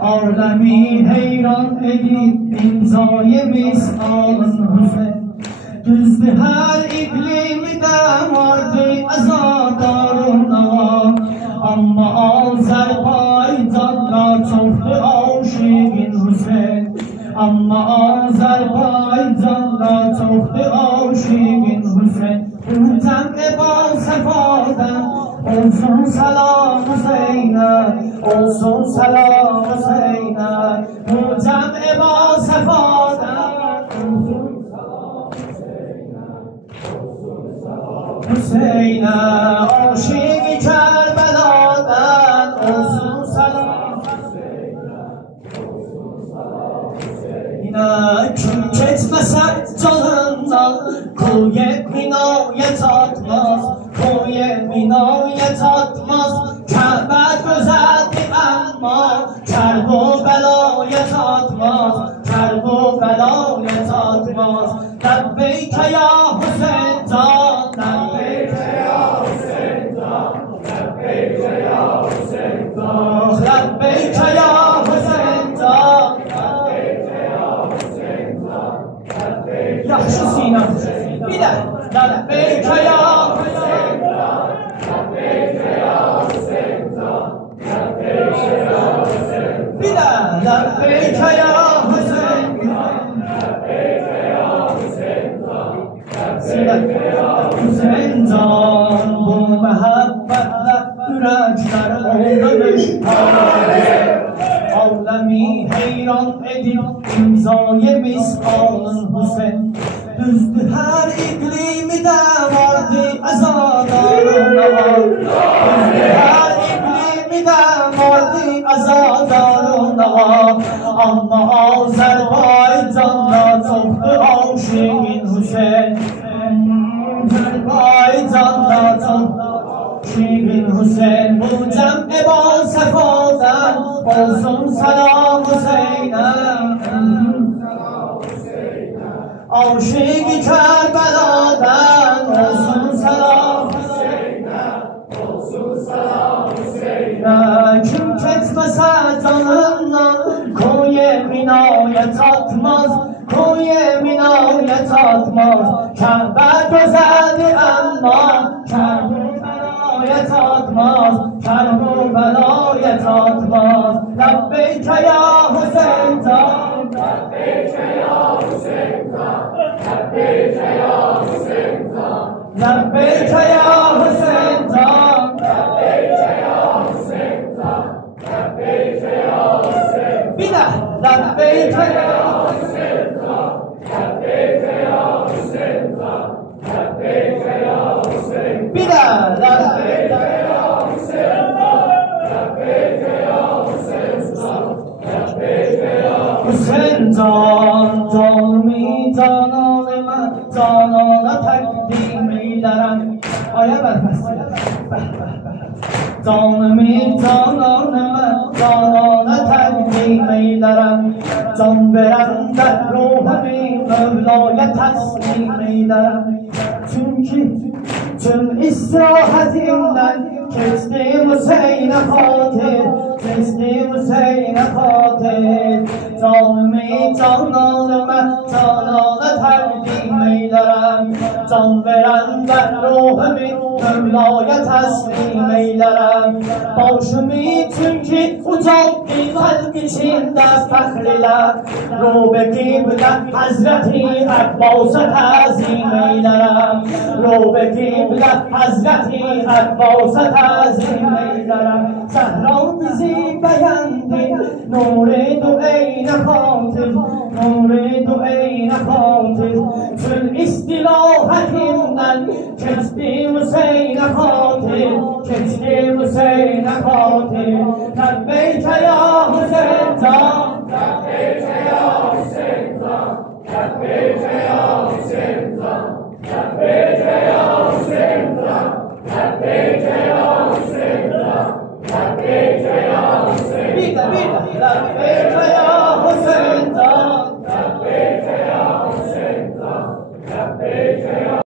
عالمی حیران edip imzای مثال حسین düz به هر اقلیم دمارد ازادارون اما آذربایجان çok aşık حسین اما آذربایجان çok aşık حسین بودم با صفادم olsun selam Hüseyin'e olsun selam Hüseyin'e bu cem-i ba sefadan olsun selam Hüseyin'e aşık-ı Kerbela'dan olsun selam Hüseyin'e kim ketmese canından kul minayet atmaz kul minayet atmaz Kabe güzeldir ama kerb و belayet atmaz kerb و belayet atmaz لبیک یا حسین جان لبیک یا حسین جان لبیک یا حسین جان لبیک یا حسین جان لبیک یا حسین جان لبیک yaxşı Sina bir de لبیک یا حسین جان لبیک یا حسین جان لبیک یا حسین bir de لبیک یا حسین Hüseyin can bu muhabbetle yürekler olmuş Alemi heyran edip imzayı misalın Hüseyin Düzdü her iklimi de vardı azadarına Düzdü her iklimi de vardı azadarına Ama Azerbaycan'da çoktu aşık Hüseyin Azerbaycan'da çoktu aşık Hüseyin Bu cem-i ba sefadan olsun selam Hüseyin'e aşık-ı Kerbela'dan olsun selam Hüseyin'e olsun selam Hüseyin'e kim ketmese canından koye minayet atmaz koye minayet atmaz Kabe güzeldir ama kerb و belayet atmaz kerb و belayet atmaz لبیک یا حسین جان لبیک یا حسین جان لبیک یا حسین جان لبیک یا حسین جان لبیک یا حسین جان لبیک یا حسین bir de لبیک یا حسین جان لبیک یا حسین جان لبیک یا حسین بیدر لبیک یا حسین جان لبیک یا حسین جان لبیک یا حسین جان جامی جانان من جانان تقدیم می‌دارم آیا برفست جانمی جانان من جانان تقدیم می‌دارم جان برم در روح مولای تسلیم می‌دارم چون استراحتیمden kestim Hüseyin Fatih kestim Hüseyin Fatih canımı cananıma canana takdim eylerim can veren ben ruhumu Mevla'ya teslim eylerim başımı çünkü ucak bir kalp içinde fehriler Rube kiblet Hazreti Abbas'a tazim eylerim Rube kiblet Hazreti Abbas'a tazim eylerim Zehra bizi beğendi Nuri dueyne hatir Nuri dueyne hatir Tüm istilahetimden Kestim Hüseyin'e hatir Kestim Hüseyin'e hatir Lebbeyke ya Hüseyin can Lebbeyke ya Hüseyin can Lebbeyke ya Hüseyin can Lebbeyke ya Hüseyin can Lebbeyke